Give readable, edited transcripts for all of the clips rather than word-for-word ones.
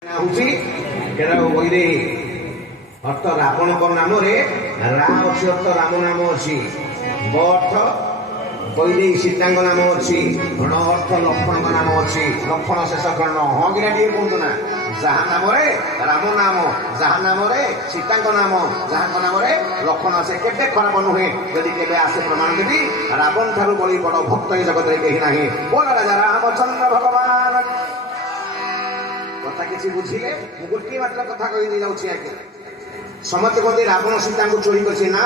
अर्थ रावण नाम रा अच्छी अर्थ राम नाम अच्छी ग अर्थ वैदे सीता नाम अच्छी ण अर्थ लक्ष्मण नाम अच्छी लक्ष्मण शेष कर्ण हाँ कि कहतु ना जहाँ नाम राम नाम जहाँ नाम सीता नाम जहाँ नाम लक्ष्मण से केते खराब नुहे जदि के आसे प्रमाण देवी रावण ठारू बड़ी बड़ भक्त जगत में कहीं ना बोल राजा रामचंद्र भगवान कथा किसी बुझिले गोटे मात्र कथा कही जाऊँगी आगे समस्त कहते रावण सीता को चोरी कर ना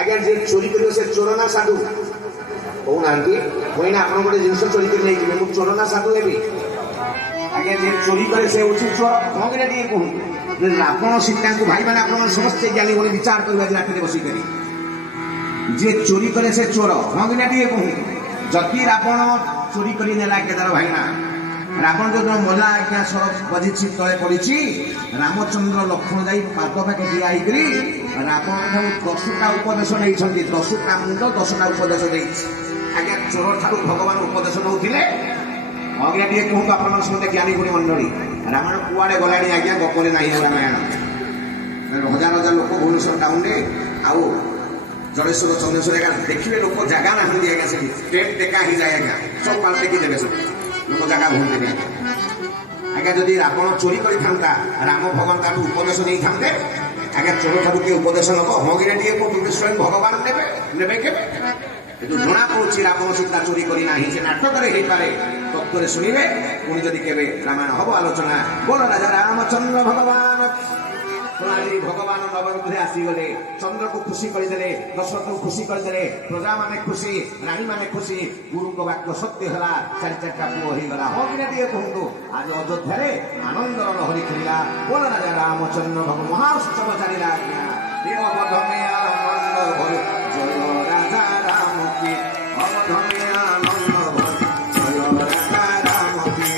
आज्ञा जी चोरी कर से चोर ना साधु कहना मुझे आप गोटे जिन चोरी कर चोर ना साधु हेबी आज्ञा जी चोरी करे से चोर कौन कि कहूँ रावण सीता को भाई मैंने आप समस्त ज्ञानी बोले विचार कर राति बसिक जी चोरी करे से चोर हाँ कि कहूँ जदि रावण चोरी कर नेला के तार भाईना रावण जो मला आज्ञा सर बजी तले पड़ी रामचंद्र लक्ष्मण जाई पाद पाखे ठिया रावण ठार 10टा उपदेश नहीं 10टा मुंड 10टा उपदेश आज्ञा चोर ठार भगवान उपदेश नौले आज्ञा टे कहूँ आप समस्त ज्ञानी गुणी मंडली रामायण कुआड़े गला आज्ञा गपरे ना रामायण हजार हजार लोक भुवनेश्वर टाउन आउ जड़ेश्वर चंद्रेश्वर देखिए लोक जगह ना आज्ञा से ट्रेन टेका ही जाए आज्ञा सब पाल देखीदेवे सब लोक जगह भूल देवे आज्ञा जदि रावण चोरी कर राम भगवान तार उपदेश नहीं था आज्ञा चोर ठार किए उपदेश नब हाँ कि स्वयं भगवान ने के जना पड़ी रावण सीता चोरी करना से नाटक हो पाए तत्व शुणे पुणी जदि के रामायण हम आलोचना बोल राजा रामचंद्र भगवान भगवान नवरुद्ध आसीगले चंद्र को खुशी करदे दशरथ को खुशी करदे प्रजा माने खुशी रानी माने खुशी गुरु को वाक्य सत्य है 4-4टा पुओ हो गला हाँ कि कहतु आज अयोध्या आनंद लहरी खेला बोल राजा रामचंद्र भगवान महाउत्सव चलला जय राजा राम की अवधमे आनंद जय राजा राम की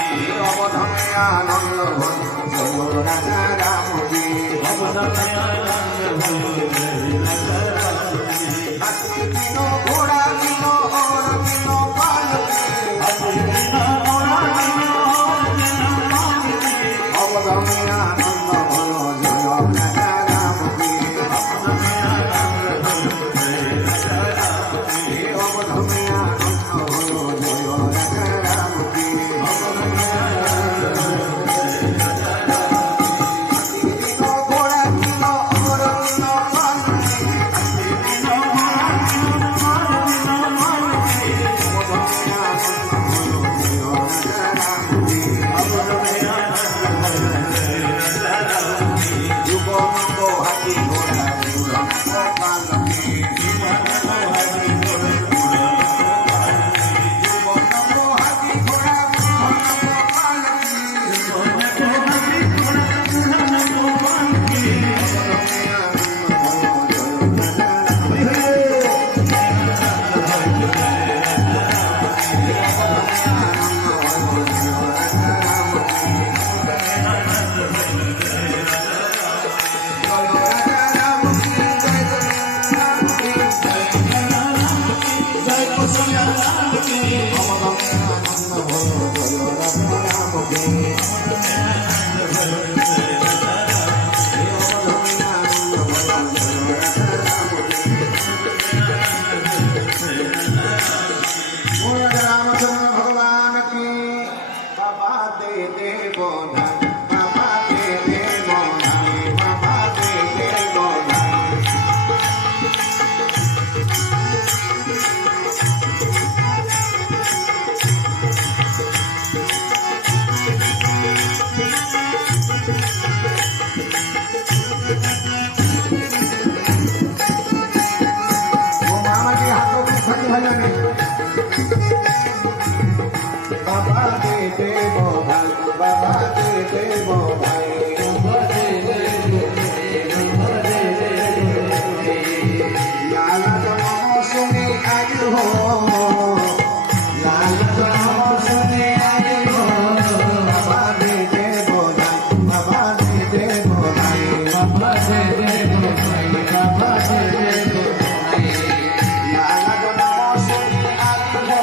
अवधमे आनंद जय राजा राम की घोड़ा किनो और किनो पाल अवधमे आनंद जय राजा राम की अवधमे आनंद जय राजा राम की घोड़ा किनो और किनो पाल रामचंद्र भगवान की बाबा दे दे बोधान बाबा दे दे बोधान बाबा दे दे बोधान वो मामा के हाथों में फटी भजन बाबा दे दे बोधान बाबा दे दे बोधान लाला जनम सुने आई हो लाला जनम सुने आई हो बाबा दे दे बोधान बाबा दे दे बोधान बाबा दे दे बोधान बाबा दे दे बोधान लाला जनम सुने आई हो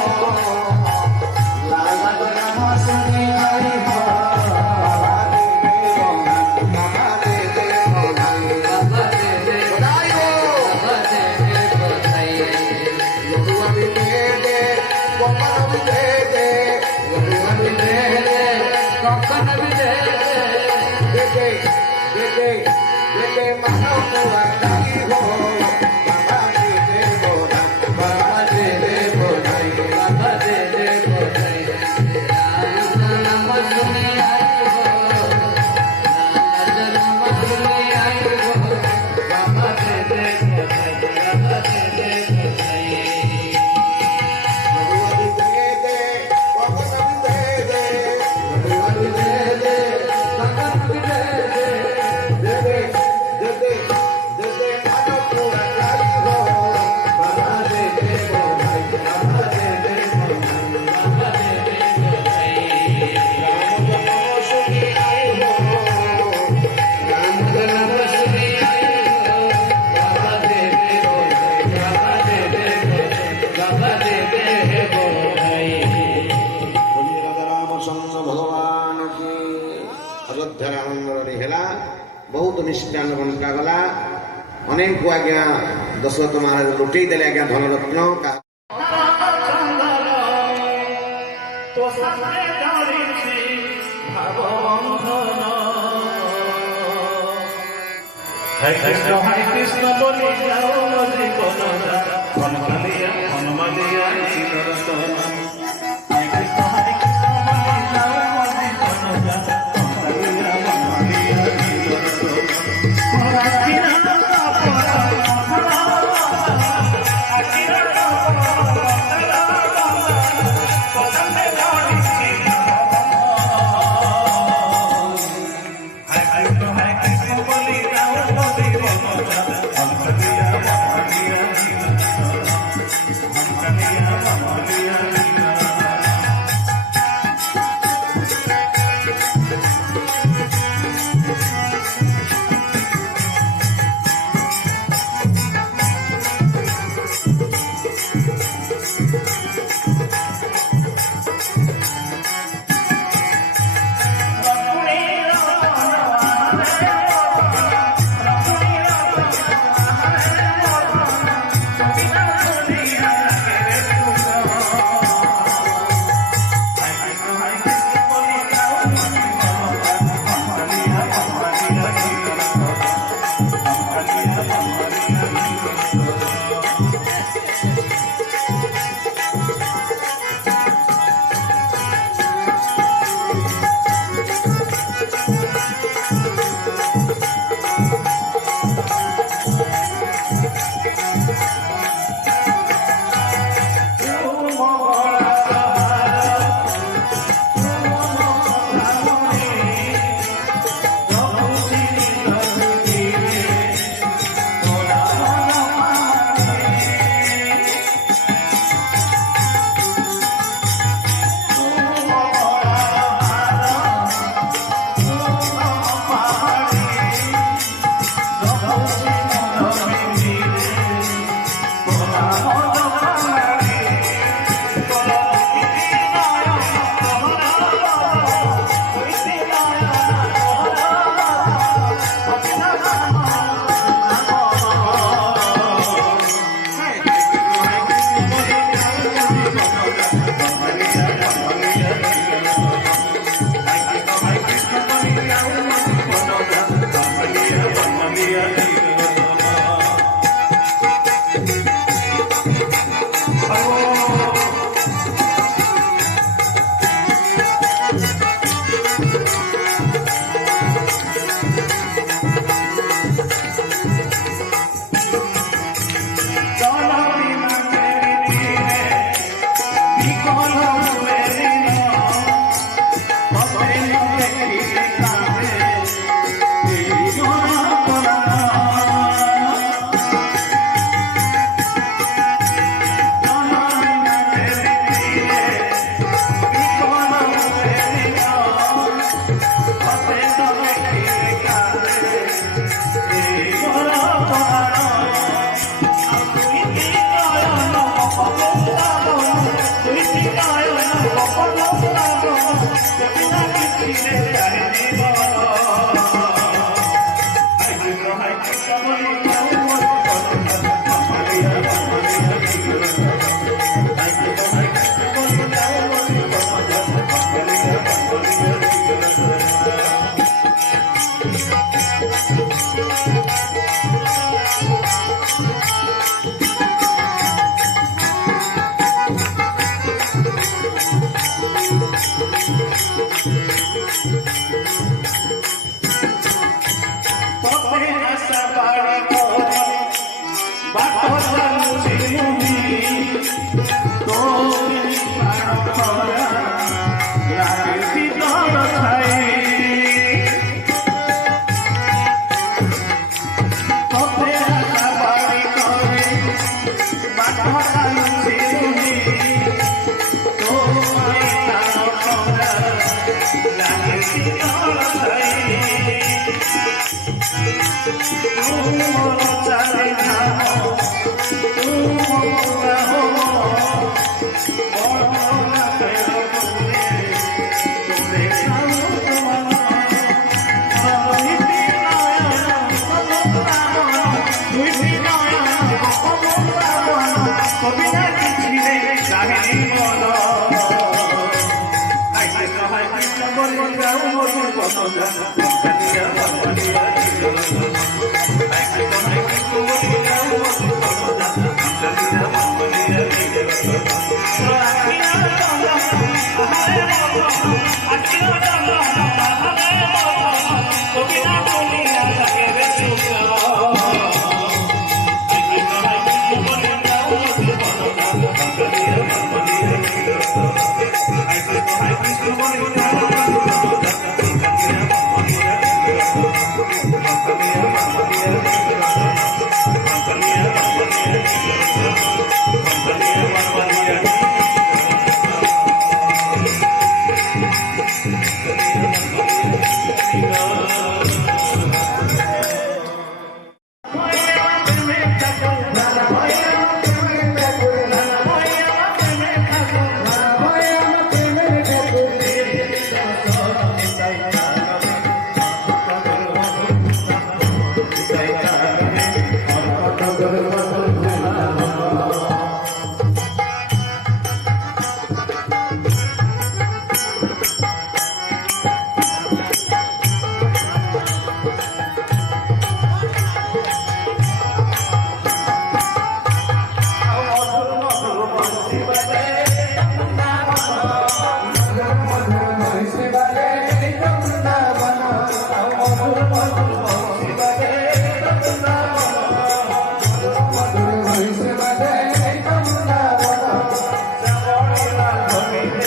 बहुत निष्ठान बंटा गला अनेक को आज्ञा दशरथ महाराज लुटे देले आज्ञा धनरत्न का हरे कृष्ण बोली जाओ जीवन हनुमालिया हनुमालिया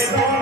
Thank you.